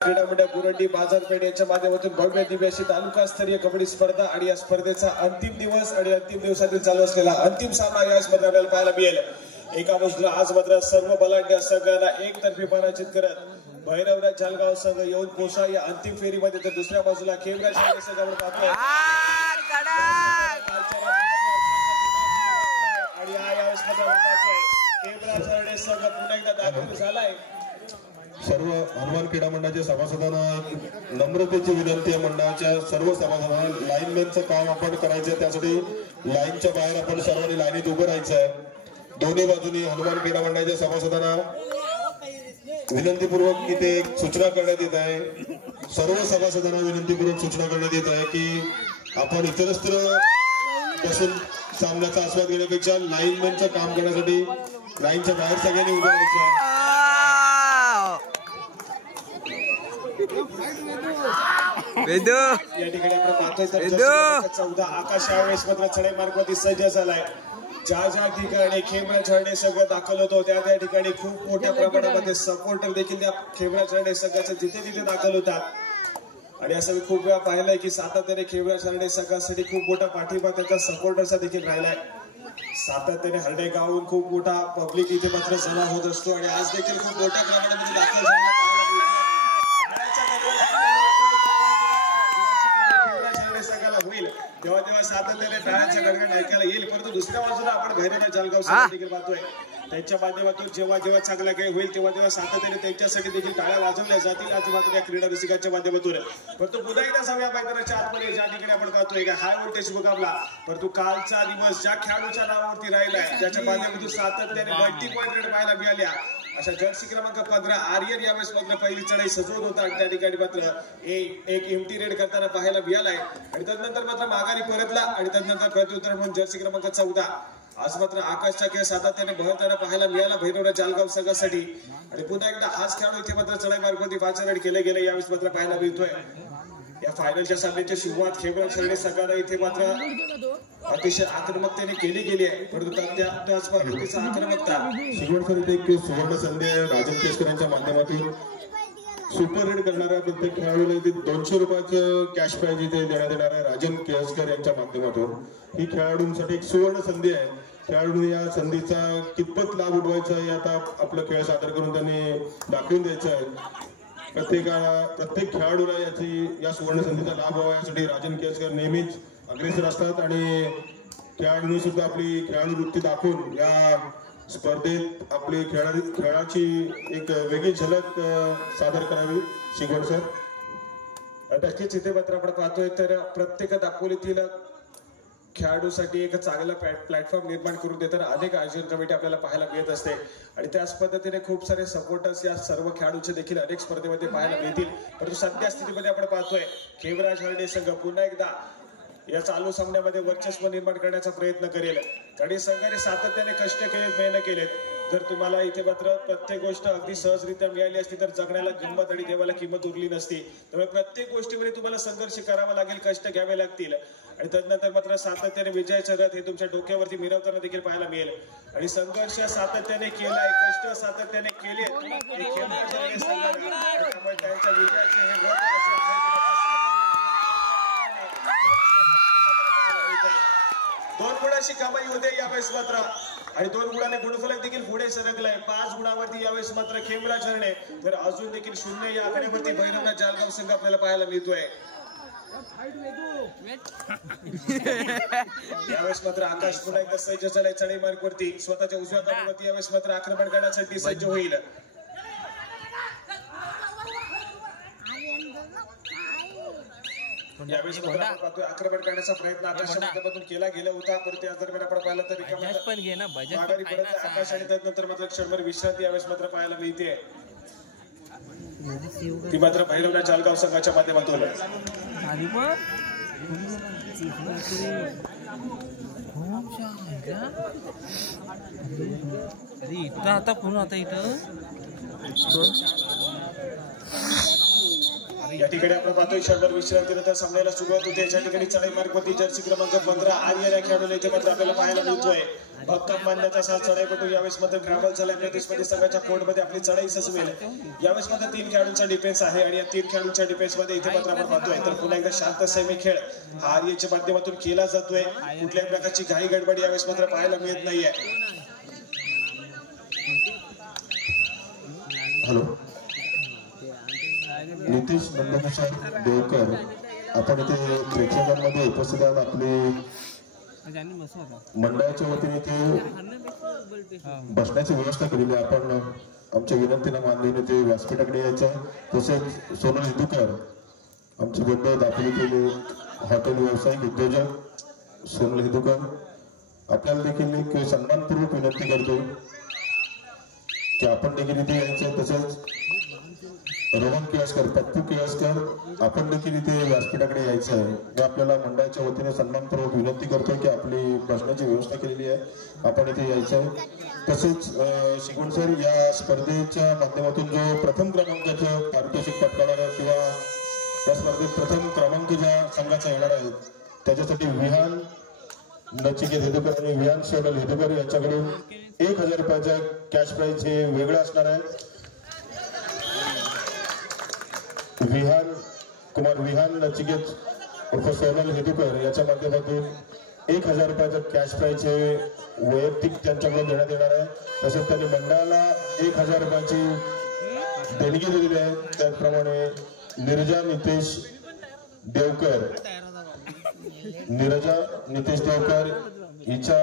क्रीडा मंडळ गुरंडी बाजारपेठ यांच्या माध्यमातून भव्य दिव्य अशी तालुकास्तरीय कबड्डी स्पर्धा आणि या स्पर्धेचा अंतिम दिवस आणि अंतिम दिवसातील चालू असलेला अंतिम सामना या स्पर्धेला पाहायला मिळेल। एका बाजूला आज मात्र सर्व बलाढ्य संघांना एकतर्फी पराजित करत भैरवनाथ जालगाव संघ येऊन पोहोचला या अंतिम फेरीमध्ये, तर दुसऱ्या बाजूला खेमराज संघाकडे पाहतोय आणि या स्पर्धेमध्ये खेमराज संघ पुन्हा एकदा दाखल झालाय। सर्व हनुमान क्रीडा मंडळाच्या सभासदांना नम्रतेची विनंती आहे। मंडळाच्या सर्व सभासदांना लाईनमॅनचं काम आपण करायचं, त्यासाठी लाईनच्या बाहेर आपण सर्वांनी लाईनीत उभं राहायचं आहे। दोन्ही बाजूनी हनुमान क्रीडा मंडळाच्या सभासदांना विनंतीपूर्वक की ते सूचना करण्यात येत आहे, सर्व सभासदांना विनंतीपूर्वक सूचना करण्यात येत आहे की आपण इतरत्र बसून सामन्याचा आस्वाद घेण्यापेक्षा लाईनमॅनचं काम करण्यासाठी लाईनच्या बाहेर सगळ्यांनी उभं राहायचं आहे। या ठिकाणी आपण पाहतोय तर 14 आकाश यावेळेस मात्र चढाई मार्गावरती सज्ज झालाय। ज्या ठिकाणी खेमराज हरणे संघ दाखल होतो त्या ठिकाणी खूप मोठ्या प्रमाणामध्ये सपोर्टर देखील त्या खेमराज हरणे संघाचे तिथे दाखल होतात आणि असं मी खूप वेळा पाहिलंय की सातत्याने खेमराज हरणे संघासाठी खूप मोठा पाठिंबा त्यांच्या सपोर्टरचा देखील राहिलाय। सातत्याने हरणे गावून खूप मोठा पब्लिक इथे मात्र जमा होत असतो आणि आज देखील खूप मोठ्या प्रमाणामध्ये दाखल झालेला होईल तेव्हा सातत्याने टाळ्यांच्या गडगड ऐकायला येईल। परंतु दुसऱ्या बाजूला आपण भैरवनाथ जालगाव संघ देखील पाहतोय त्यांच्या माध्यमातून जेव्हा चांगला खेळ होईल तेव्हा सातत्याने त्यांच्यासाठी देखील टाळ्या वाजवल्या जातील आज मात्र या क्रीडा रसिकांच्या माध्यमातून। परंतु पुन्हा एकदा सगळ्या मैदानाच्या आतमध्ये ज्या ठिकाणी आपण पाहतोय का हाय व्होल्टेज मुकाबला, परंतु कालचा दिवस ज्या खेळाडूच्या नावावरती राहिलाय ज्याच्या माध्यमातून सातत्याने मल्टी पॉइंट रेड पाहायला मिळाल्या अशा जर्सी क्रमांक 15 आर्यन यावेळेस मात्र पहिली चढाई सजवत होता आणि त्या ठिकाणी मात्र एक एमटी रेड करताना पाहायला मिळालाय आणि त्यानंतर मात्र माघारी परतला आणि त्यानंतर प्रत्युत्तर म्हणून जर्सी क्रमांक 14 आज मात्र आकाशचा खेळ सातत्याने बहरताना पाहायला मिळाला भैरवनाथ जालगाव संघासाठी आणि पुन्हा एकदा हाच खेळाडू इथे मात्र चढाई मार्गावरती 5 रेड केले गेले यावेळेस मात्र पाहायला मिळतोय। या फायनलच्या सामन्याची सुरुवात खेमराज हरणे संघाला इथे मात्र अतिशय आक्रमकतेने केली गेली आहे, परंतु त्याच पद्धतीचा आक्रमकता शिवणकर एक सुवर्ण संधी आहे। राजन केसकर यांच्या माध्यमातून सुपर रेड करणाऱ्या प्रत्येक खेळाडूला 200 रुपयाचं कॅश प्राइज इथे देण्यात येणार आहे राजन केसकर यांच्या माध्यमातून। ही खेळाडूंसाठी एक सुवर्ण संधी आहे। खेळाडूंनी या संधीचा कितपत लाभ उठवायचा आहे आता आपलं खेळ सादर करून त्यांनी दाखवून द्यायचं आहे। प्रत्येक खेळाडूला या सुवर्ण संधीचा लाभ व्हावा यासाठी राजन केसकर नेहमीच अग्रेसर असतात आणि खेळाडूंनी सुद्धा आपली खेळाडू वृत्ती दाखवून या स्पर्धेत आपली खेळाची एक वेगळी झलक सादर करावी। शिगवण सर नक्कीच इथे मात्र आपण पाहतोय तर प्रत्येक दापोलीतील खेळाडूसाठी एक चांगला प्लॅटफॉर्म निर्माण करून देताना अनेक आयोजन कमिटी आपल्याला पाहायला मिळत असते आणि त्याच पद्धतीने खूप सारे सपोर्टर्स या सर्व खेळाडूंचे देखील अनेक स्पर्धेमध्ये पाहायला मिळतील। परंतु सध्या स्थितीमध्ये आपण पाहतोय खेमराज हरणे संघ पुन्हा एकदा या चालू सामन्यामध्ये वर्चस्व निर्माण करण्याचा प्रयत्न करेल आणि संघाने सातत्याने कष्ट केलेत, मेहनत केलेत। जर तुम्हाला इथे मात्र प्रत्येक गोष्ट अगदी सहजरित्या मिळाली असती तर जगण्याला किंमत आणि देवाला किंमत उरली नसती। त्यामुळे प्रत्येक गोष्टीमध्ये तुम्हाला संघर्ष करावा लागेल, कष्ट घ्यावे लागतील आणि त्यानंतर मात्र सातत्याने विजयाचं रथ हे तुमच्या डोक्यावरती मिरवताना देखील पाहायला मिळेल आणि संघर्ष सातत्याने केलाय, कष्ट सातत्याने केले त्यामुळे त्यांच्या विजयाचे हे रथ 2 गुणांची कमाई होते यावेळेस मात्र आणि 2 गुणाने गुणफलक देखील पुढे सरकलाय। 5 गुणावरती यावेळेस मात्र खेमराज हरणे तर अजून देखील 0 या आकड्यावरती भैरवनाथ जालगाव संघ आपल्याला पाहायला मिळतोय। यावेळेस मात्र आकाश पुन्हा एकदा सज्ज झालाय चढाई मार्गावरती स्वतःच्या उजव्या काठावरती यावेळेस मात्र आक्रमण करण्यासाठी सज्ज होईल। यावेळेस आक्रमण करण्याचा प्रयत्न आकाशच्या माध्यमातून केला गेला होता, परंतु या दरम्यान आपण पाहिलं तर माघारी परत आकाश आणि त्यानंतर मात्र क्षणभर विश्रांती यावेळेस मात्र पाहायला मिळते ती मात्र भैरवनाथ जालगाव संघाच्या माध्यमातून। इथं आता पुन्हा आता इथं या ठिकाणी आपण पाहतोय क्षणभर विश्रांतीनंतर सामन्याला सुरुवात होते. या ठिकाणी चढाई मार्गवरती जर्सी क्रमांक 15 आर्यन या खेळाडूला इथे मात्र आपल्याला पाहायला मिळतोय. भक्कम बांधण्याचा साथ चढाईपटू यावेळेस मात्र ग्रामल झाला. प्रदेशमध्ये संघाच्या कोर्टमध्ये आपली चढाई सजवेल. यावेळेस मात्र 3 खेळाडूंचा डिफेन्स आहे आणि या 3 खेळाडूंच्या डिफेन्समध्ये इथे मात्र आपण पाहतोय तर पुन्हा एकदा शांत संयमी खेळ हा आर्यनच्या माध्यमातून केला जातोय. कुठल्याही प्रकारची घाई गडबड यावेळेस मात्र पाहायला मिळत नाहीये. हॅलो, नितीश नंदकिशोर देवकर आपण इथे प्रेक्षकांमध्ये उपस्थित आहात. आपले मंडळाच्या वतीने ते बसण्याची व्यवस्था केलेली आहे. आपण आमच्या विनंतीला मानलेले ते व्यासपीठाकडे यायचं. तसेच सोनल हिंदूकर आमचे बंधू दापोलीतील हॉटेल व्यावसायिक उद्योजक सोनल हिंदूकर आपल्याला देखील एक सन्मानपूर्वक विनंती करतो की आपण देखील इथे यायचं. तसंच रोहन केळसकर, पप्पू केळसकर आपण देखील इथे व्यासपीठाकडे यायचं आहे. मी आपल्याला मंडळाच्या वतीने सन्मानपूर्वक विनंती करतो की आपली बसण्याची व्यवस्था केलेली आहे, आपण इथे यायचं आहे. तसेच शिगवण सर या स्पर्धेच्या माध्यमातून जो प्रथम क्रमांकाचं पारितोषिक पटकावणारा किंवा या स्पर्धेत प्रथम क्रमांक ज्या संघाचा येणार आहे त्याच्यासाठी विहान नचिकेत हेदुकर आणि विहान सोनल हेदुकर यांच्याकडून 1000 रुपयाचा कॅश प्राइज हे वेगळं असणार आहे. विहान नचिकेत उर्फ सोनल हेदुकर याच्या माध्यमातून 1000 रुपयाचा कॅश प्राइज हे वैयक्तिक त्यांच्याकडून देण्यात येणार आहे. तसेच त्यांनी मंडळाला 1000 रुपयाची देणगी दिलेली आहे. त्याचप्रमाणे नीरजा नितेश देवकर हिच्या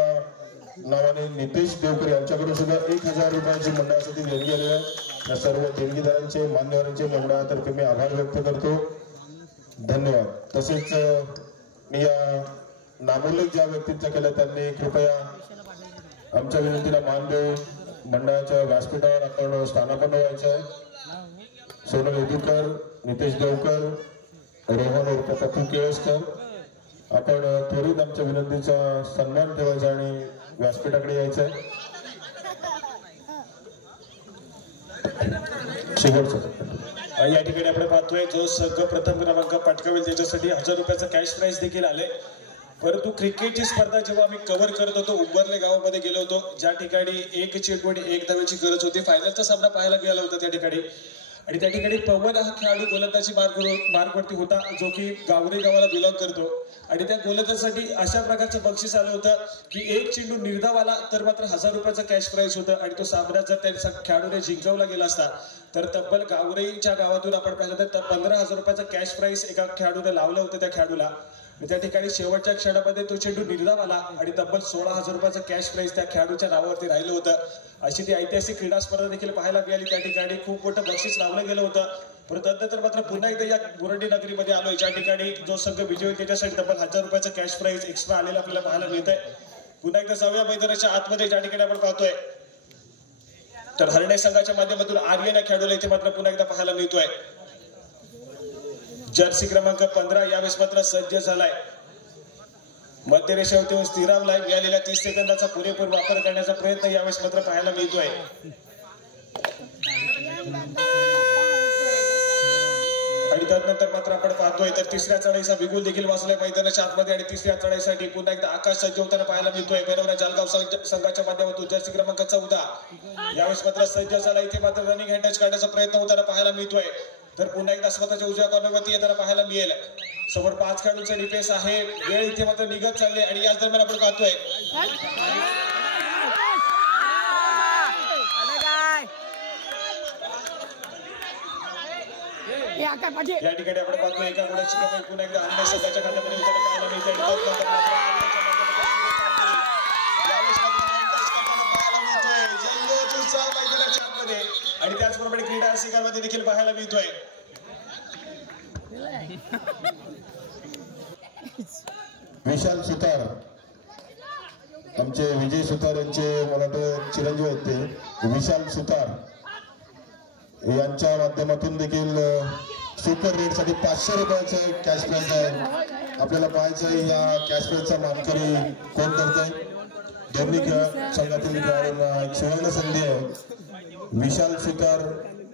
नावाने नितेश देवकर यांच्याकडून सुद्धा 1000 रुपयाची मंडळासाठी देणगी आलेली आहे. या सर्व देणगीदारांचे मान्यवरांचे मंडळातर्फे मी आभार व्यक्त करतो. धन्यवाद. तसेच मी या नामोल्लेख ज्या व्यक्तींचा केला त्यांनी कृपया आमच्या विनंतीला मान देऊन मंडळाच्या व्यासपीठावर आपण स्थानापन्न व्हायचं आहे. सोनल हेदुकर, नितेश देवकर, रोहन उर्फ पप्पू केळसकर आपण त्वरित आमच्या विनंतीचा सन्मान ठेवायचा आणि व्यासपीठाकडे यायचं आहे. या ठिकाणी आपण पाहतोय जो संघ प्रथम क्रमांक पटकावेल त्याच्यासाठी 1000 रुपयाचा कॅश प्राइज देखील आले. परंतु क्रिकेटची स्पर्धा जेव्हा आम्ही कव्हर करत होतो उंबरले गावामध्ये गेलो होतो ज्या ठिकाणी 1 चेंडू 1 धावेची गरज होती. फायनलचा सामना पाहायला मिळाला होता त्या ठिकाणी आणि त्या ठिकाणी पवन हा खेळाडू गोलंदाजी मार्गवरती होता जो की गावरे गावाला बिलॉंग करतो आणि त्या गोलंदाजीसाठी अशा प्रकारचं बक्षीस आलं होतं की 1 चेंडू निर्धाव आला तर मात्र 1000 रुपयाचा कॅश प्राइज होतं आणि तो सामना जर त्या खेळाडूने जिंकवला गेला असता तर तब्बल गावरेच्या गावातून आपण पाहिलं तर 15000 रुपयाचा कॅश प्राइज एका खेळाडूने लावलं होतं त्या खेळाडूला. त्या ठिकाणी शेवटच्या क्षणामध्ये तो चेंडू निर्धाव आला आणि तब्बल 16000 रुपयाचा कॅश प्राइज त्या खेळाडूच्या नावावरती राहिलं होतं. अशी ती ऐतिहासिक क्रीडा स्पर्धा देखील पाहायला मिळाली. त्या ठिकाणी खूप मोठं बक्षीस लावलं गेलं होतं. परंतु नंतर मात्र पुन्हा एकदा या बुरंडी नगरीमध्ये आलोय ज्या ठिकाणी जो संघ विजयी होईल त्याच्यासाठी तब्बल 1000 रुपयाचा कॅश प्राइज एक्स्ट्रा आलेला आपल्याला पाहायला मिळत आहे. पुन्हा एकदा जाऊया मैदानाच्या आतमध्ये ज्या ठिकाणी आपण पाहतोय तर हरणे संघाच्या माध्यमातून आर्यन या खेळाडूला इथे मात्र पुन्हा एकदा पाहायला मिळतोय. जर्सी क्रमांक 15 यावेळेस मात्र सज्ज झालाय. मध्य रेषेवरती स्थिरावलाय. मिळालेल्या 30 सेकंदाचा पुरेपूर वापर करण्याचा प्रयत्न यावेळेस मात्र पाहायला मिळतोय. आणि त्यानंतर मात्र आपण पाहतोय तर तिसऱ्या चढाईचा बिगुल देखील वाजलाय मैदानाच्या आतमध्ये आणि तिसऱ्या चढाईसाठी पुन्हा एकदा आकाश सज्ज होताना पाहायला मिळतोय. बरोबर जळगाव संघाच्या माध्यमातून जर्सी क्रमांक 14 यावेळेस मात्र सज्ज झाला. इथे मात्र रनिंग हँड टच काढण्याचा प्रयत्न होताना पाहायला मिळतोय. तर पुन्हा एकदा स्वतःच्या उजव्या कॉर्नरवरती येताना पाहायला मिळेल. समोर 5 खेळाडूंचा डिफेन्स आहे. वेळ इथे मात्र निघत चालले आणि याच दरम्यान आपण पाहतोय या ठिकाणी आपण पाहतोय एका गुणाची कमाई पुन्हा एकदा अन्य संघाच्या खात्यामध्ये पाहायला मिळते. मैदानाच्या आतमध्ये आणि त्याचप्रमाणे क्रीडा रसिकांमध्ये देखील पाहायला मिळतोय. विशाल सुतार आमचे विजय सुतार यांचे मला वाटतं चिरंजीव आहेत ते विशाल सुतार यांच्या माध्यमातून देखील सुपर रेट साठी 500 रुपयाचं कॅश प्राइज आहे. आपल्याला पाहायचं आहे या कॅश प्राइजचा मानकरी कोण करतोय. दोन्ही संघातील खेळाडूंना एक सुवर्ण संधी आहे. विशाल सुतार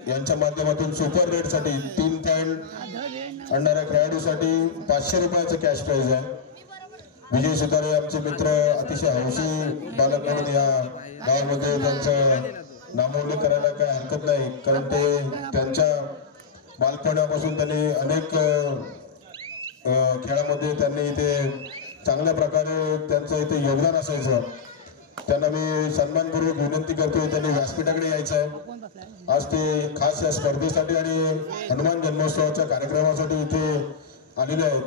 यांच्या माध्यमातून सुपर रेड साठी 3 पॉइंट आणणाऱ्या खेळाडूसाठी 500 रुपयाचं कॅश प्राइज आहे. विजय सुतारे आमचे मित्र अतिशय हौशी बालक म्हणून या गावामध्ये त्यांचं नामोल्लेख करायला काही हरकत नाही, कारण ते त्यांच्या बालपणापासून त्यांनी अनेक खेळामध्ये त्यांनी इथे चांगल्या प्रकारे त्यांचं इथे योगदान असायचं. त्यांना मी सन्मानपूर्वक विनंती करतोय त्यांनी व्यासपीठाकडे यायचं आहे. आज ते खास या स्पर्धेसाठी आणि हनुमान जन्मोत्सवाच्या कार्यक्रमासाठी इथे आलेले आहेत.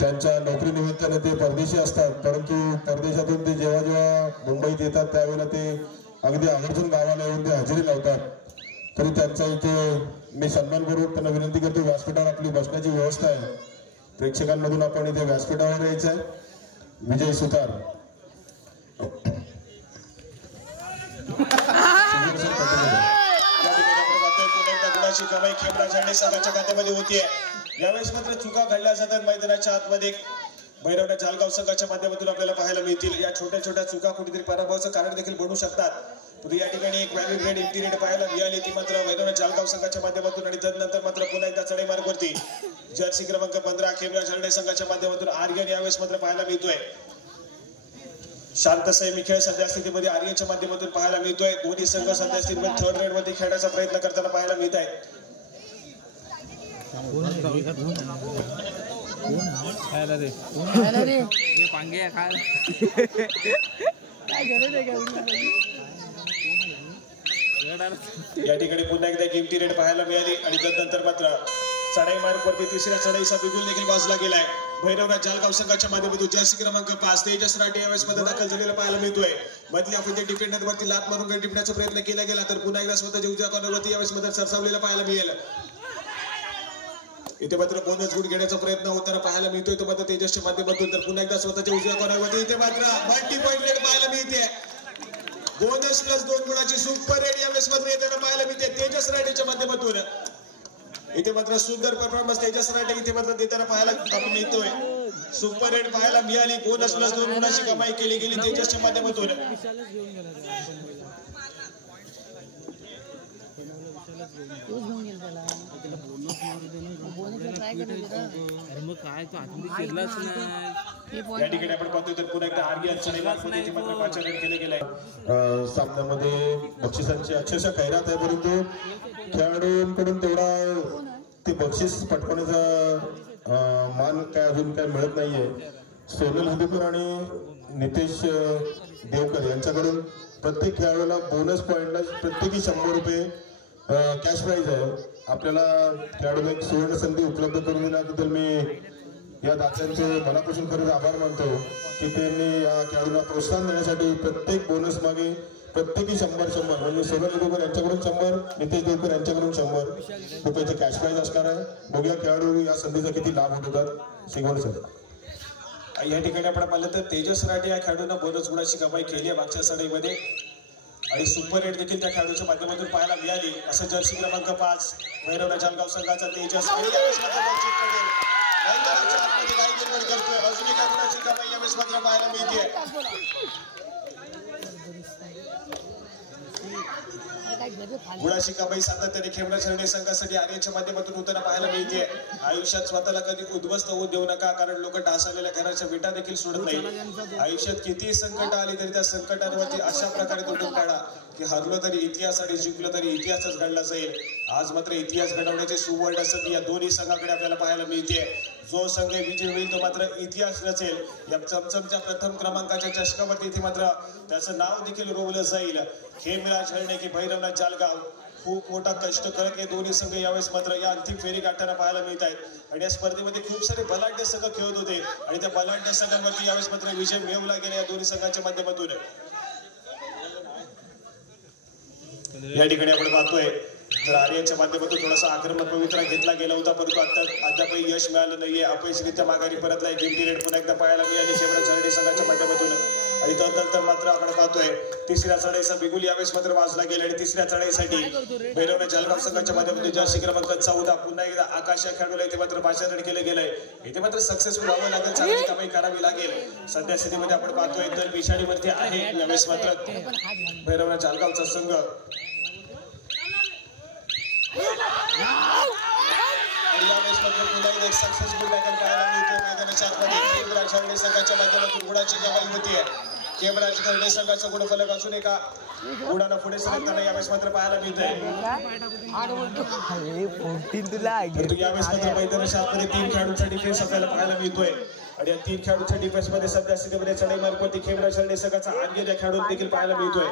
त्यांच्या नोकरी निमित्ताने ते परदेशी असतात, परंतु परदेशातून ते जेव्हा जेव्हा मुंबईत येतात त्यावेळेला ते अगदी आवर्जून गावाला येऊन ते हजेरी लावतात. तरी त्यांचा इथे मी सन्मानपूर्वक त्यांना विनंती करतो, व्यासपीठावर आपली बसण्याची व्यवस्था आहे, प्रेक्षकांमधून आपण इथे व्यासपीठावर यायचं आहे. विजय सुतार गुणाची कमाई खेळणा झाडे संघाच्या खात्यामध्ये होतीये. यावेळेस मात्र चुका घडल्या जातात मैदानाच्या आतमध्ये. भैरवना जालगाव संघाच्या माध्यमातून आपल्याला पाहायला मिळतील. या छोट्या छोट्या चुका कुठेतरी पराभवाचं कारण देखील बनू शकतात. पुढे या ठिकाणी एक व्हॅल्यू रेड एम्प्टी रेड पाहायला मिळाली, ती मात्र भैरवना जालगाव संघाच्या माध्यमातून. आणि त्यानंतर मात्र पुन्हा एकदा चढाई मार्गवरती जर्सी क्रमांक 15 खेळणा झाडे संघाच्या माध्यमातून आर्यन यावेळेस मात्र पाहायला मिळतोय. शांत संयमी खेळ सध्या स्थितीमध्ये आर्यनच्या माध्यमातून पाहायला मिळतोय. दोन्ही संघ सध्या स्थितीमध्ये थर्ड रेड मध्ये खेळण्याचा प्रयत्न करताना पाहायला मिळत आहे. या ठिकाणी पुन्हा एकदा किमती रेड पाहायला मिळाली आणि त्यानंतर मात्र चढाई मार्गवरती तिसऱ्या चढाईचा बिगुल देखील वाजला गेलाय. भैरवनाथ जालगाव संघाच्या माध्यमातून जर्सी क्रमांक 5 तेजस राठी यावेळेस मध्ये दाखल झालेला पाहायला मिळतोय. मधल्या फुटे डिफेंडर वरती लात मारून गडी टिपण्याचा प्रयत्न केला गेला, तर पुन्हा एकदा स्वतःच्या उजव्या कॉर्नरवरती यावेळेस मध्ये सरसावलेला पाहायला मिळेल. इथे मात्र बोनस गुड घेण्याचा प्रयत्न होताना पाहायला मिळतोय तो मात्र तेजसच्या माध्यमातून. तर पुन्हा एकदा स्वतःच्या उजव्या कॉर्नरवरती इथे मात्र मल्टी पॉइंट रेड पाहायला मिळते. बोनस प्लस 2 गुणाची सुपर रेड यावेळेस मात्र येताना पाहायला मिळते तेजस राठेच्या माध्यमातून. इथे मात्र सुंदर परफॉर्मन्स तेजस राठे इथे मात्र देताना पाहायला मिळतोय. सुपर रेड पाहायला मिळाली, बोनस प्लस 2 गुणाची कमाई केली गेली तेजसच्या माध्यमातून. या ठिकाणी आपण पाहतोय तर पुन्हा एकदा आर्यन मात्र 5 रेड केले गेले. सामन्यामध्ये बक्षिसांची अक्षरशः खैरात आहे, परंतु खेळाडूंकडून तेवढा ते बक्षीस पटकवण्याचा मान काय अजून काय मिळत नाहीये. सोनल हदीपूर आणि नितेश देवकर यांच्याकडून प्रत्येक खेळाडूला बोनस पॉइंटला प्रत्येकी 100 रुपये कॅश प्राइज आहे. आपल्याला खेळाडूला एक सुवर्ण संधी उपलब्ध करून दिल्याबद्दल मी या दात्यांचे मनापासून खरंच आभार मानतो की त्यांनी या खेळाडूंना प्रोत्साहन देण्यासाठी प्रत्येक बोनस मागे प्रत्येकी 100 म्हणजे सोनल देवकर यांच्याकडून 100, नितेश देवकर यांच्याकडून 100 रुपयाचे कॅश प्राइज असणार आहे. बघूया खेळाडू या संधीचा किती लाभ होत होतात. सिंगोल सर या ठिकाणी आपण पाहिलं तर तेजस राठी या खेळाडूंना बोनस गुणाची कमाई केली आहे मागच्या चढाईमध्ये आणि सुपर रेड देखील त्या खेळाडूच्या माध्यमातून पाहायला मिळाली. असं जर्सी क्रमांक 5 भैरवनाथ जालगाव संघाचा तेजस करतोय. अजून एका गुणाची कमाई यावेळेस मात्र पाहायला मिळते. गुणाची कमाई सातत्याने खेळणा झरणे संघासाठी आर्यनच्या माध्यमातून होताना पाहायला मिळते. आयुष्यात स्वतःला कधी उद्ध्वस्त होऊ देऊ नका, कारण लोक ढासळलेल्या घराच्या विटा देखील सोडत नाही. आयुष्यात कितीही संकट आली तरी त्या संकटांवरती अशा प्रकारे तुटून काढा की हरलो तरी इतिहास आणि जिंकलो तरी इतिहासच घडला जाईल. आज मात्र इतिहास घडवण्याचे सुवर्ण संधी या दोन्ही संघाकडे आपल्याला पाहायला मिळते. जो संघ विजय होईल तो मात्र इतिहास रचेल. या चमचमच्या प्रथम क्रमांकाच्या चषकावरती इथे मात्र त्याचं नाव देखील रोवलं जाईल. खेमला झळणे की भैरवनाथ जालगाव खूप मोठा कष्ट करत हे दोन्ही संघ यावेळेस मात्र या अंतिम फेरी गाठताना पाहायला मिळत आहेत. आणि या स्पर्धेमध्ये खूप सारे बलाढ्य संघ खेळत होते आणि त्या बलाढ्य संघांवरती यावेळेस मात्र विजय मिळवला गेला या दोन्ही संघांच्या माध्यमातून. या ठिकाणी आपण पाहतोय तर आर्यनच्या माध्यमातून थोडासा आक्रमक पवित्रा घेतला गेला होता, परंतु अद्यापही यश मिळालं नाहीये. अपयशरित्या माघारी परतलाय. गिमटी रेड पुन्हा एकदा पाहायला मिळाली खेमरा झरणे संघाच्या माध्यमातून. आणि त्यानंतर मात्र आपण पाहतोय तिसऱ्या चढाईचा बिगुल यावेळेस मात्र वाजला गेला आणि तिसऱ्या चढाईसाठी भैरवनाथ जालगाव संघाच्या माध्यमातून जर्सी क्रमांक 14 पुन्हा एकदा आकाश या खेळाडूला इथे मात्र 5 रेड केले गेलंय. इथे मात्र सक्सेसफुल व्हावं लागेल, चांगली कमाई करावी लागेल. सध्या स्थितीमध्ये आपण पाहतोय तर विषाणीवरती आहे यावेळेस मात्र भैरवनाथ जालगावचा संघ. यावेळेस मात्र पुन्हा एक सक्सेसफुल टॅकल पाहायला मिळतो मैदानाच्या आतमध्ये. खेमराज खर्डे संघाच्या माध्यमातून गुणाची कमाई होतीये. खेमराज खर्डे संघाचा गुणफलक असून एका गुणानं पुढे सरकताना यावेळेस मात्र पाहायला मिळतंय. परंतु यावेळेस मात्र मैदानाच्या आतमध्ये 3 खेळाडूंचा डिफेन्स आपल्याला पाहायला मिळतोय आणि या 3 खेळाडूंच्या डिफेन्स मध्ये सध्या स्थितीमध्ये चढाई मार्फत खेमराज खर्डे संघाचा आणखी या खेळाडू देखील पाहायला मिळतोय.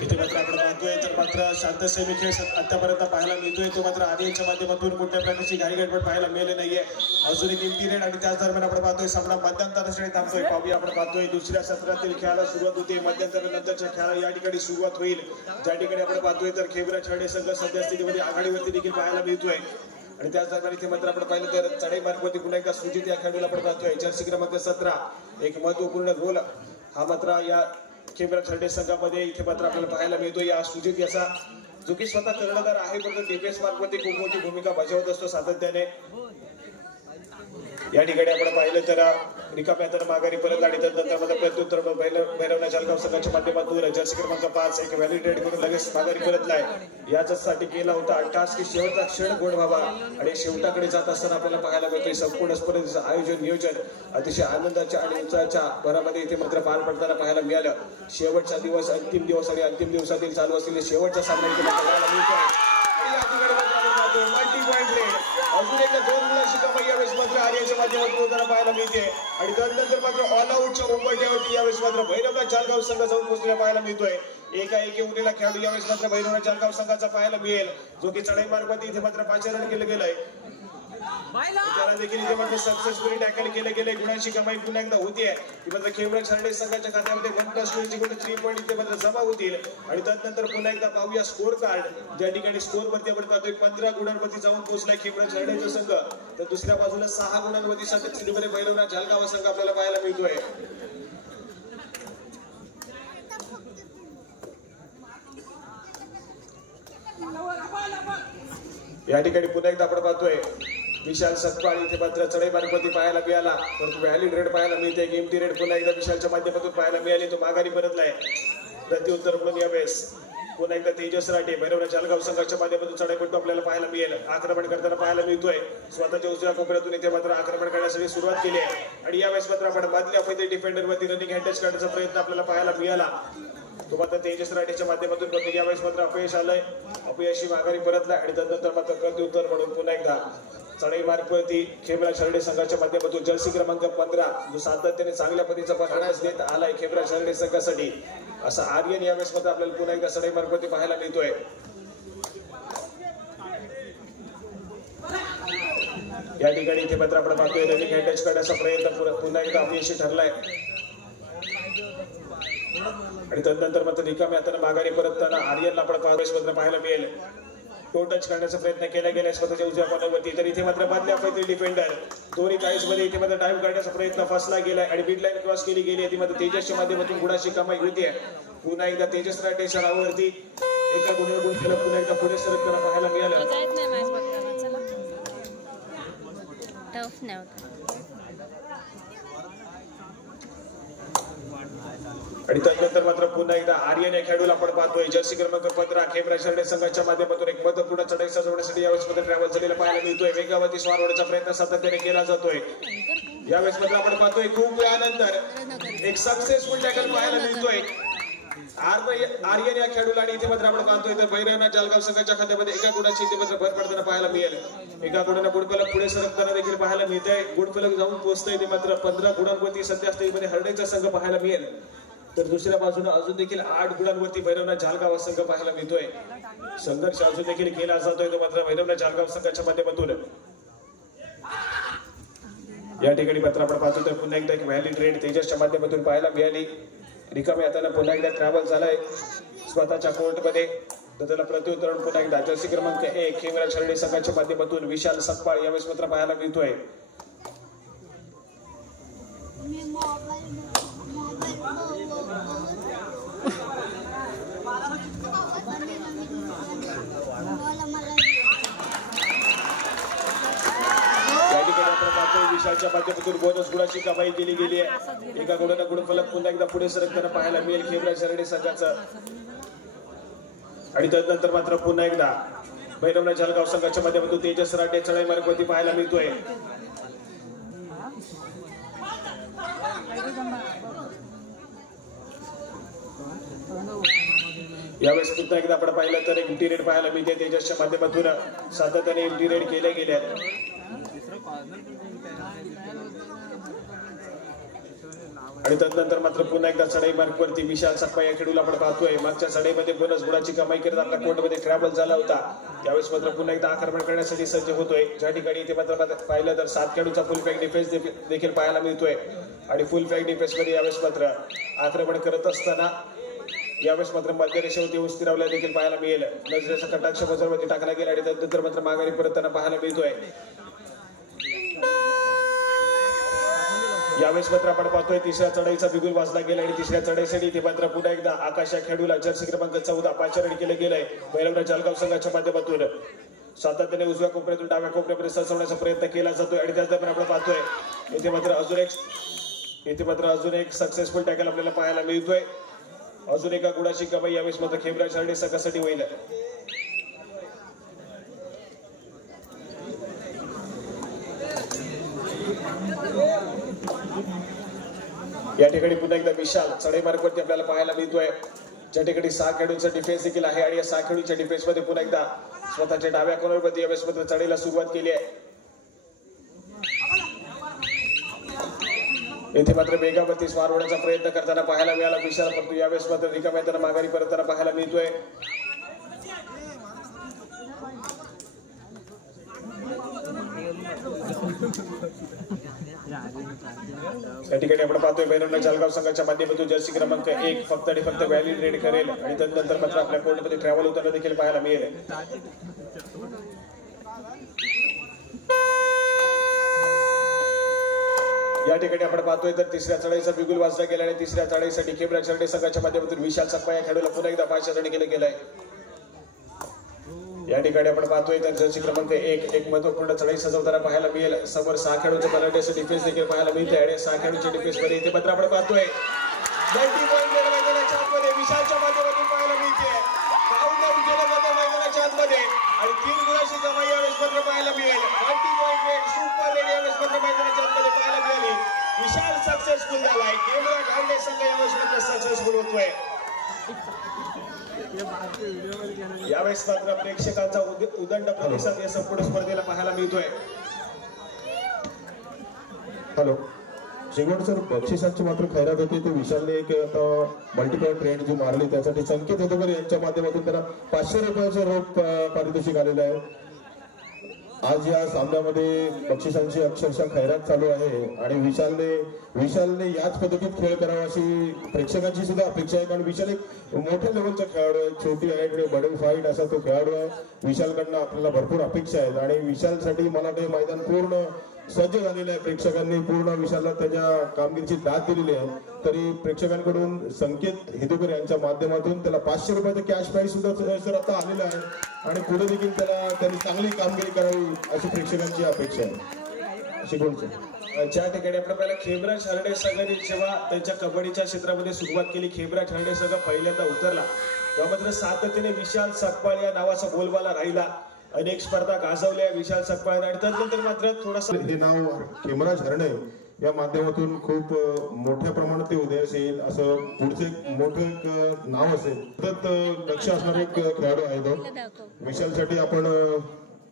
इथे मात्र आपण पाहतोय तर मात्र शांत सेमी खेळ आतापर्यंत पाहायला मिळतोय. तो मात्र आर्यनच्या माध्यमातून कोणत्या प्रकारची घाई गडबड पाहायला मिळाली नाहीये. अजून एक एम्प्टी रेड आणि त्याच दरम्यान आपण पाहतोय सामना मध्यंतरासाठी थांबतोय. पाहूया आपण पाहतोय दुसऱ्या सत्रातील खेळाला सुरुवात होते. मध्यंतरानंतरच्या खेळाला या ठिकाणी सुरुवात होईल. ज्या ठिकाणी आपण पाहतोय तर खेमराज खर्डे संघ सध्या स्थितीमध्ये आघाडीवरती देखील पाहायला मिळतोय आणि त्याच दरम्यान इथे मात्र आपण पाहिलं तर चढाई मार्गावरती पुन्हा एकदा सुजित या खेळाडूला आपण पाहतोय. जर्सी क्रमांक 17 एक महत्वपूर्ण रोल हा मात्र या खेमराज खर्डे संघामध्ये इथे मात्र आपल्याला पाहायला मिळतो. या सुजित याचा जो की स्वतः कर्णधार आहे परंतु डिफेन्स मार्गावरती खूप मोठी भूमिका बजावत असतो सातत्याने. या ठिकाणी आपण पाहिलं तर रिकाम्या तर माघारी परत आणि त्यानंतर मध्ये प्रत्युत्तर भैरवना जळगाव संघाच्या माध्यमातून जर्सी क्रमांक 5 एक व्हॅलिडेट करून लगेच माघारी परतलाय. याच्यासाठी केला होता टास्क की शेवटचा क्षण गोड व्हावा आणि शेवटाकडे जात असताना आपल्याला पाहायला मिळतोय संपूर्ण स्पर्धेचं आयोजन नियोजन अतिशय आनंदाच्या आणि उत्साहाच्या भरामध्ये इथे मात्र पार पडताना पाहायला मिळालं. शेवटचा दिवस अंतिम दिवस आणि अंतिम दिवसातील चालू असलेले शेवटचा सामना इथे पाहायला मिळतोय. अजून एकदा 2 गुणांची कमाई यावेळेस मात्र आर्यनच्या माध्यमातून होताना पाहायला मिळते आणि त्यानंतर मात्र ऑल आउटच्या उंबरठ्यावरती यावेळेस मात्र भैरवनाथ जळगाव संघ जाऊन पोहोचलेला पाहायला मिळतोय. एकाएकी उरलेला खेळाडू यावेळेस मात्र भैरवनाथ जळगाव संघाचा पाहायला मिळेल जो की चढाई मार्गावरती इथे मात्र 5 रन केले गेलाय. त्याला देखील इथे मात्र सक्सेसफुली टॅकल केले गेले. गुणांची कमाई पुन्हा एकदा होतीये. ती मात्र खेमराज खर्डे संघाच्या खात्यामध्ये 1+2 3 पॉईंट इथे मात्र जमा होतील आणि त्यानंतर पुन्हा एकदा पाहूया स्कोर कार्ड ज्या ठिकाणी स्कोर वरती आपण पाहतोय 15 गुणांवरती जाऊन पोहोचलाय खेमराज खर्डेचा संघ. तर दुसऱ्या बाजूला 6 गुणांवरती सध्या स्थितीमध्ये भैरवनाथ जळगाव संघ आपल्याला पाहायला मिळतोय. या ठिकाणी पुन्हा एकदा आपण पाहतोय विशाल सतपाळ इथे मात्र चढाई मार्गावरती पाहायला मिळाला परंतु व्हॅलिड रेड पाहायला मिळते. गेमटी रेड पुन्हा एकदा विशालच्या माध्यमातून पाहायला मिळाली. तो माघारी परतलाय. प्रत्युत्तर म्हणून यावेळेस पुन्हा एकदा तेजस राठे भैरवनाथ जळगाव संघाच्या माध्यमातून चढाई पट्टू आपल्याला पाहायला मिळेल. आक्रमण करताना पाहायला मिळतोय. स्वतःच्या उजव्या कोपऱ्यातून इथे मात्र आक्रमण करण्यासाठी सुरुवात केली आहे आणि यावेळेस मात्र आपण मधल्या पहिले डिफेंडरवरती रनिंग हँडटच करण्याचा प्रयत्न आपल्याला पाहायला मिळाला. तो मात्र तेजस राठेच्या माध्यमातून करतो. यावेळेस मात्र अपयश आलंय. अपयशी माघारी परतलाय आणि त्यानंतर मात्र प्रत्युत्तर म्हणून पुन्हा एकदा चढाई मार्गावरती खेमराज खर्डे संघाच्या माध्यमातून जर्सी क्रमांक 15 जो सातत्याने चांगल्या पद्धतीचा पराभव देत आलाय खेमराज खर्डे संघासाठी असा आर्यन यावेळेस मात्र आपल्याला पुन्हा एकदा चढाई मार्गावरती पाहायला मिळतोय. या ठिकाणी इथे मात्र आपण पाहतोय रनिंग हँडटच करण्याचा प्रयत्न पुन्हा एकदा अपयशी ठरलाय आणि त्यानंतर मात्र रिकाम्या हाताने माघारी परतताना आर्यनला आपण पाहायला मिळेल. टो टच करण्याचा प्रयत्न केला गेला स्वतःच्या उजव्या कॉर्नरवरती तर इथे मात्र मधल्या पैकी डिफेंडर दोन्ही टाईज मध्ये इथे मात्र डाईव्ह करण्याचा प्रयत्न फसला गेलाय आणि मिड लाईन क्रॉस केली गेली. ती मात्र तेजसच्या माध्यमातून गुणाची कमाई होतीये. पुन्हा एकदा तेजस राठेच्या नावावरती एका गुणावर गुण केला. पुन्हा एकदा पुढे सरकताना पाहायला मिळालं. आणि त्यानंतर मात्र पुन्हा एकदा आर्यन या खेळाडूला आपण पाहतोय जर्सी क्रमांक 15 खेमराज खर्डे संघाच्या माध्यमातून एक महत्वपूर्ण चढाई सजवण्यासाठी यावेळेस मध्ये ट्रॅव्हल झालेला पाहायला मिळतोय. वेगावरती स्वार होण्याचा प्रयत्न सातत्याने केला जातोय. यावेळेस मात्र आपण पाहतोय खूप वेळानंतर एक सक्सेसफुल टॅकल पाहायला मिळतोय आर्यन या खेळाडूला आणि इथे मात्र आपण पाहतोय तर भैरवनाथ जळगाव संघाच्या खात्यामध्ये एका गुणाची इथे मात्र भर पडताना पाहायला मिळेल. एका गुणानं गुणफलक पुढे सरकताना देखील पाहायला मिळतंय. गुणफलक जाऊन पोहोचतंय ते मात्र 15 गुणांवरती सध्या स्थितीमध्ये हर्डेचा संघ पाहायला मिळेल. तर दुसऱ्या बाजूने अजून देखील 8 गुणांवरती भैरवनाथ जळगाव संघ पाहायला मिळतोय. संघर्ष अजून देखील केला जातोय तो मात्र भैरवनाथ जळगाव संघाच्या माध्यमातून. या ठिकाणी मात्र आपण पाहतो तर पुन्हा एकदा एक व्हॅलिड रेड तेजसच्या माध्यमातून पाहायला मिळाली. रिकाम्या हाताने पुन्हा एकदा ट्रॅव्हल झालाय स्वतःच्या कोर्टमध्ये. तर त्याला प्रत्युत्तर पुन्हा एकदा जर्सी क्रमांक 1 खेमराज खर्डे संघाच्या माध्यमातून विशाल सतपाळ यावेळेस मात्र पाहायला मिळतोय. विशालच्या माध्यमातून बोनस गुणाची कमाई केली गेली आहे. एका गुणानं गुणफलक पुन्हा एकदा पुढे सरकताना पाहायला मिळेल खेमराज खर्डे संघाचं. आणि त्यानंतर मात्र पुन्हा एकदा भैरवनाथ जळगाव संघाच्या माध्यमातून तेजस राठे चढाई मार्गावरती पाहायला मिळतोय. यावेळेस पुन्हा एकदा आपण पाहिलं तर एक रेड पाहायला मिळते तेजसच्या माध्यमातून. सातत्याने रेड केले गेले आणि त्यानंतर मात्र पुन्हा एकदा चढाई मार्गावरती विशाल सकपा या खेळूला आपण पाहतोय. मागच्या चढाईमध्ये बोनस गुणाची कमाई करत आपल्या कोर्टमध्ये ट्रॅव्हल झाला होता. त्यावेळेस मात्र पुन्हा एकदा आक्रमण करण्यासाठी सज्ज होतोय. ज्या ठिकाणी इथे मात्र पाहिलं तर 7 खेळूचा फुल पॅक डिफेन्स देखील पाहायला मिळतोय आणि फुल पॅक डिफेन्स मध्ये यावेळेस मात्र आक्रमण करत असताना यावेळेस मात्र मध्यरेषेवरती येऊन स्थिरावल्या देखील पाहायला मिळेल. नजरेचा कटाक्ष बजारवरती टाकला गेला आणि त्यानंतर मात्र माघारी परतताना पाहायला मिळतोय. यावेळेस मात्र आपण पाहतोय तिसऱ्या चढाईचा बिगुल वाजला गेला आणि तिसऱ्या चढाईसाठी इथे मात्र पुन्हा एकदा आकाश या खेळूला जर्सी क्रमांक 14 पाचारण केले गेलंय भैरवनाथ जळगाव संघाच्या माध्यमातून. सातत्याने उजव्या कोपऱ्यातून डाव्या कोपऱ्यापर्यंत सरसवण्याचा प्रयत्न केला जातोय आणि त्याच दरम्यान आपण पाहतोय इथे मात्र अजून एक सक्सेसफुल टॅकल आपल्याला पाहायला मिळतोय. अजून एका गुणाची कमाई यावेळेस मात्र खेमराज हरणे संघासाठी होईल. या ठिकाणी पुन्हा एकदा विशाल चढाई मार्गावरती आपल्याला पाहायला मिळतोय. ज्या ठिकाणी 6 खेळूंचा डिफेन्स देखील आहे आणि या 6 खेळूंच्या डिफेन्स मध्ये पुन्हा एकदा स्वतःच्या डाव्या कॉर्नरमध्ये यावेळेस मात्र चढाईला सुरुवात केली आहे. येथे मात्र वेगावरती स्वार होण्याचा प्रयत्न करताना पाहायला मिळाला विशाल, परंतु यावेळेस मात्र रिकाम्या त्यांना माघारी परतताना पाहायला मिळतोय. या ठिकाणी आपण पाहतोय भैरवनाथ जळगाव संघाच्या माध्यमातून जर्सी क्रमांक 1 फक्त आणि फक्त व्हॅलिड रेड करेल आणि त्यानंतर मात्र आपल्या कोर्टमध्ये ट्रॅव्हल होताना देखील पाहायला मिळेल. या ठिकाणी आपण पाहतोय तर तिसऱ्या चढाईचा बिगुल वाजला गेला आणि तिसऱ्या चढाईसाठी खेमराज हरणे संघाच्या माध्यमातून विशाल सकपा या खेळाडूला पुन्हा एकदा पाचारण केलं गेलंय. या ठिकाणी आपण पाहतोय तर जर्सी क्रमांक 1 एक महत्वपूर्ण चढाई सजवताना पाहायला मिळेल. समोर 6 खेळाडूंच्या बलाढ्याचं डिफेन्स देखील पाहायला मिळते आणि 6 खेळाडूंच्या डिफेन्स मध्ये इथे मात्र आपण पाहतोय मल्टी पॉईंट मैदानाच्या आतमध्ये विशालच्या माध्यमातून पाहायला मिळते. काउंटर केलं जातं मैदानाच्या आतमध्ये आणि 3 गुणाची कमाई यावेळेस मात्र पाहायला मिळेल. Multi point red super red यावेळेस मात्र मैदानाच्या आतमध्ये पाहायला मिळाली. विशाल सक्सेसफुल झालाय. खेमराज हरणे संघ यावेळेस मात्र सक्सेसफुल होतोय. यावेळेस मात्र प्रेक्षकांचा उदंड प्रतिसाद या संपूर्ण स्पर्धेला पाहायला मिळतोय. हॅलो शेगवड सर, बक्षिसांची मात्र खैरात होती. तो विशालने एक आता मल्टीपॉईंट ट्रेंड जो मारली त्यासाठी संकेत होतो यांच्या माध्यमातून त्यांना 500 रुपयाचं रोख पारितोषिक आलेलं आहे. आज या सामन्यामध्ये बक्षिसांची अक्षरशः खैरात चालू आहे आणि विशालने याच पद्धतीत खेळ करावा अशी प्रेक्षकांची सुद्धा अपेक्षा आहे. कारण विशाल एक मोठ्या लेवलचा खेळाडू आहे. छोटी हाईट बडल फाईट असा तो खेळाडू आहे. विशालकडनं आपल्याला भरपूर अपेक्षा आहेत आणि विशालसाठी मला ते मैदान पूर्ण सज्ज झालेलं आहे. प्रेक्षकांनी पूर्ण विशालला त्याच्या कामगिरीची दाद दिलेली आहे. तरी प्रेक्षकांकडून संकेत हेदुकर यांच्या माध्यमातून त्याला 500 रुपयाचं कॅश प्राईज सुद्धा सर आता आलेलं आहे आणि पुढे देखील त्यांनी चांगली कामगिरी करावी अशी प्रेक्षकांची अपेक्षा आहे. शिकवण ज्या ठिकाणी आपण पहिला खेमराज हरणे संघाने जेव्हा त्यांच्या कबड्डीच्या क्षेत्रामध्ये सुरुवात केली, खेमराज हरणे संघ पहिल्यांदा उतरला तेव्हा मात्र सातत्याने विशाल सकपाळ या नावाचा बोलबाला राहिला. अनेक स्पर्धा गाजवल्या विशाल सकपाळ आणि त्यानंतर मात्र थोडासा हे नाव खेमराज हरणे या माध्यमातून खूप मोठ्या प्रमाणात ते उदयास येईल असं पुढचे मोठं नाव असेल. सतत लक्ष असणारा एक खेळाडू आहे तो. विशालसाठी आपण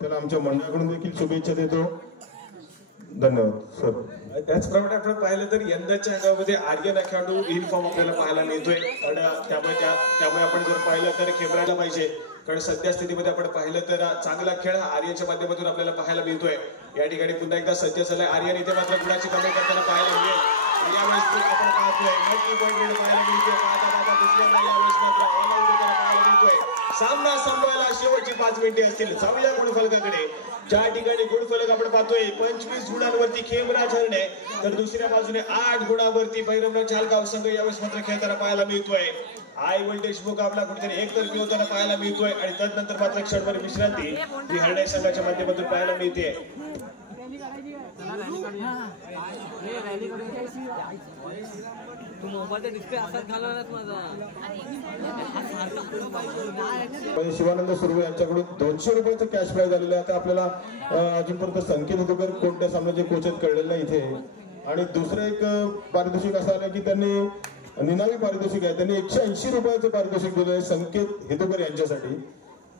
त्याला आमच्या मंडळाकडून देखील शुभेच्छा देतो. धन्यवाद सर. त्याचप्रमाणे आपण पाहिलं तर यंदाच्या हंगामामध्ये आर्यन खेळाडू इन फॉर्म आपल्याला पाहायला मिळतोय. त्यामुळे आपण जर पाहिलं तर खेमराला पाहिजे, कारण सध्या स्थितीमध्ये आपण पाहिलं तर चांगला खेळ हा आर्यनच्या माध्यमातून आपल्याला पाहायला मिळतोय. या ठिकाणी पुन्हा एकदा सज्ज झालाय आर्यन. इथे मात्र गुणाची कमाई करताना पाहायला मिळेल. यावेळेस आपण पाहतोय मल्टी पॉईंट रेड पाहायला मिळतोय. पाहता दुसऱ्यांदा यावेळेस मात्र ऑल आउट पाहायला मिळतोय. सामना संपवायला शेवटची 5 मिनिटे असतील. जाऊया गुणफलकाकडे. ज्या ठिकाणी गुणफलक आपण पाहतोय 25 गुणांवरती खेमराज हरणे तर दुसऱ्या बाजूने 8 गुणांवरती भैरवनाथ जळगाव संघ यावेळेस मात्र खेळताना पाहायला मिळतोय. हाय व्होल्टेज मुकाबला कुठेतरी एकतर्फी होताना पाहायला मिळतोय आणि त्यानंतर मात्र क्षणभर विश्रांती ही हरणे संघाच्या माध्यमातून पाहायला मिळते. तू मोबाईलचा डिस्प्ले असाच घालवलास माझा. शिवानंद सुर्वे यांच्याकडून 200 रुपयाचं कॅश प्राइज आलेलं आहे. आता आपल्याला अजूनपर्यंत संकेत हेतुकर कोणत्या सामन्याचे कोच आहेत कळलेलं नाही इथे. आणि दुसरं एक पारितोषिक असं आलं की त्यांनी निनावी पारितोषिक आहे, त्यांनी 180 रुपयाचं पारितोषिक दिलं आहे संकेत हेतुकर यांच्यासाठी.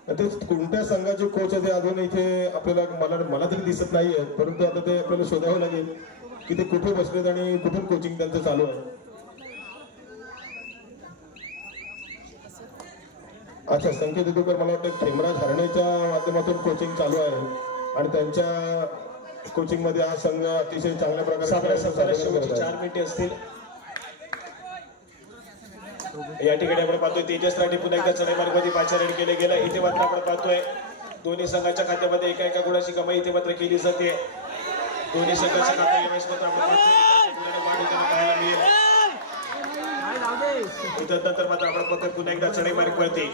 ते कोणत्या संघाचे कोच आहे ते अजून इथे आपल्याला मला तरी दिसत नाहीये, परंतु आता ते आपल्याला शोधावं लागेल की ते कुठे बसलेत आणि कुठून कोचिंग त्यांचं चालू आहे. अच्छा, संकेत हेतुकर मला वाटतं खेमराज हरणेच्या माध्यमातून कोचिंग चालू आहे आणि त्यांच्या कोचिंग मध्ये हा संघ अतिशय चांगल्या प्रकारे 4 मिनिटे असतील. या ठिकाणी आपण पाहतोय तेजस राठी पुन्हा एकदा चढाई मार्गामध्ये पाचारण केले गेलं. इथे मात्र आपण पाहतोय दोन्ही संघाच्या खात्यामध्ये एका गुणाची कमाई इथे मात्र केली जाते. दोन्ही संघाच्या खात्यामध्ये आपण पाहायला मिळेल. नंतर मात्र आपण पाहतोय पुन्हा एकदा चढाई मार्गावरती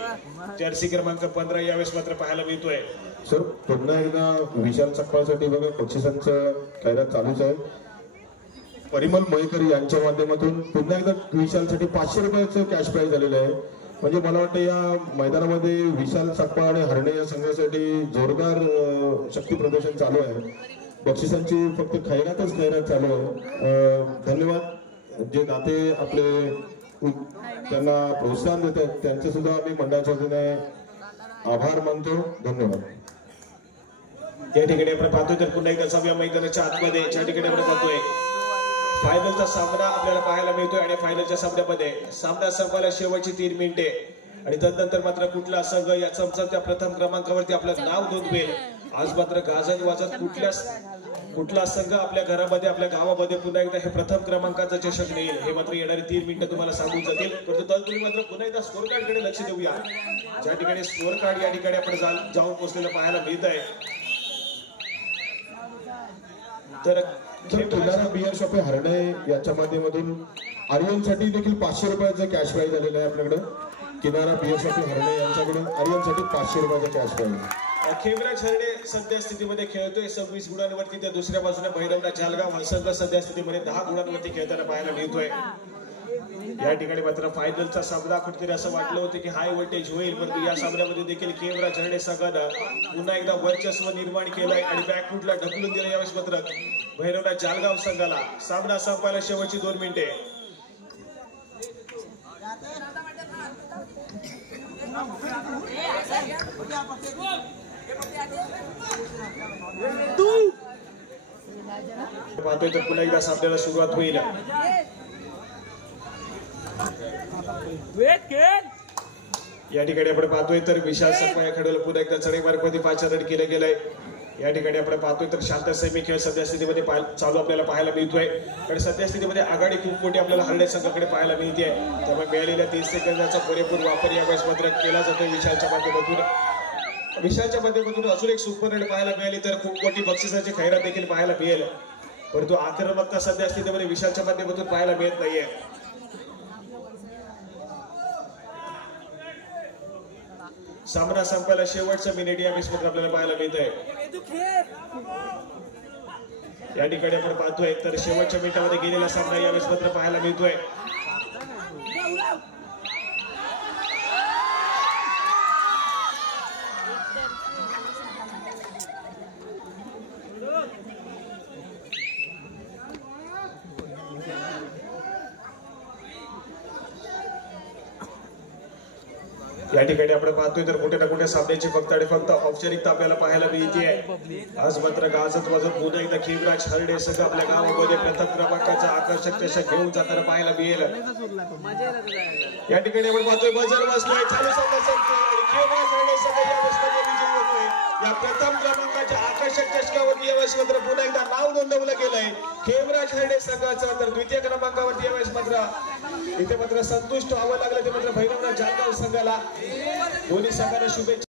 जर्सी क्रमांक 15 यावेळेस मात्र पाहायला मिळतोय. सर पुन्हा एकदा विशाल सकपाळसाठी बघा बक्षिसांचं जाहिरात चालूच आहे. परिमल मयेकर यांच्या माध्यमातून पुन्हा एकदा विशालसाठी 500 रुपयाचं कॅश प्राइज आलेलं आहे. म्हणजे मला वाटतं या मैदानामध्ये विशाल सकपाळ आणि हरणे या संघासाठी जोरदार शक्ती प्रदर्शन चालू आहे. बक्षिसांची फक्त खैरातच चालू आहे. धन्यवाद जे दाते आपले त्यांना प्रोत्साहन देत आहेत त्यांचे सुद्धा आम्ही मंडळाच्या वतीने आभार मानतो. धन्यवाद. या ठिकाणी आपण पाहतोय तर पुन्हा एकदा 6व्या मैदानाच्या आतमध्ये ज्या ठिकाणी आपण पाहतोय फायनलचा सामना आपल्याला पाहायला मिळतोय आणि फायनलच्या सामन्यामध्ये सामना संपायला शेवटची 3 मिनिटे आणि तदनंतर मात्र कुठला संघ या चमचमत्या प्रथम क्रमांकावरती आपलं नाव नोंदवेल. आज मात्र गाजत वाजत कुठला संघ आपल्या घरामध्ये आपल्या गावामध्ये पुन्हा एकदा हे प्रथम क्रमांकाचा चषक नेईल हे मात्र येणारी 3 मिनिटं तुम्हाला सांगून जातील. परंतु तत्पूर्वी मात्र पुन्हा एकदा स्कोर कार्ड कडे लक्ष देऊया. ज्या ठिकाणी स्कोर कार्ड या ठिकाणी आपण जाऊन पोहोचलेलं पाहायला मिळत आहे. तर किनारा बियर शॉप हरणे यांच्या माध्यमातून आर्यनसाठी देखील 500 रुपयाचं कॅश प्राइज आलेलं आहे आपल्याकडे. किनारा बियर शॉप हरणे यांच्याकडून आर्यनसाठी 500 रुपयाचं कॅश प्राइज. खेमराज हरणे सध्या स्थितीमध्ये खेळतोय 26 गुणांवरती. त्या दुसऱ्या बाजूने भैरवनाथ जालगाव हा संघ सध्या स्थितीमध्ये 10 गुणांवरती खेळताना पाहायला मिळतोय. या ठिकाणी मात्र फायनलचा सामना कुठेतरी असं वाटलं होतं की हाय व्होल्टेज होईल, परंतु या सामन्यामध्ये देखील खेमराज हरणे संघानं पुन्हा एकदा वर्चस्व निर्माण केलंय आणि बॅकफुटला ढकलून दिलं. यावेळेस मात्र भैरवनाथ जालगाव संघाला सामना संपायला शेवटची 2 मिनिटे. पाहतोय तर पुन्हा एकदा सामन्याला सुरुवात होईल. या ठिकाणी आपण पाहतोय तर विशाल सकपाळ या खेळाडूला पुन्हा एकदा चढाई मार्गावरती पाचारण केलं गेलंय. या ठिकाणी आपण पाहतोय तर शांत सेमी खेळ सध्या स्थितीमध्ये चालू आपल्याला पाहायला मिळतोय. कारण सध्या स्थितीमध्ये आघाडी खूप मोठी आपल्याला हरणे संघाकडे पाहायला मिळते. त्यामुळे मिळालेल्या 30 सेकंदाचा पुरेपूर वापर यावेळेस मात्र केला जातो विशालच्या माध्यमातून. विशालच्या माध्यमातून अजून एक सुपर रेड पाहायला मिळाली तर खूप मोठी बक्षिसाची खैरात देखील पाहायला मिळेल, परंतु आक्रमकता सध्या स्थितीमध्ये विशालच्या माध्यमातून पाहायला मिळत नाहीये. सामना संपायला शेवटचं मिनिट या वेळेस आपल्याला पाहायला मिळत आहे. या ठिकाणी आपण पाहतोय तर शेवटच्या मिनिटामध्ये गेलेला सामना या वेळेस मात्र पाहायला मिळतोय. या ठिकाणी आपण पाहतोय तर कुठे ना कुठे सामन्याची फक्त आणि फक्त औपचारिकता आपल्याला पाहायला मिळते. आज मात्र गाजत वाजत पुन्हा एकदा खेमराज हरणे संघ आपल्या गावामध्ये प्रथम क्रमांकाचा आकर्षक चषक घेऊन जाताना पाहायला मिळेल. या ठिकाणी आपण पाहतोय बजर बसतोय चालू सामना संपतोय आणि खेमराज हरणे संघ यावेळेस विजयी होतोय. या प्रथम क्रमांकाच्या आकर्षक चषकावरती यावेळेस मात्र पुन्हा एकदा नाव नोंदवलं गेलंय खेमराज हरणे संघाचं. तर द्वितीय क्रमांकावरती यावेळेस मात्र इथे मात्र संतुष्ट व्हावं लागलं ते मात्र भैरवनाथ जालगाव संघाला. दोन्ही संघांना शुभेच्छा.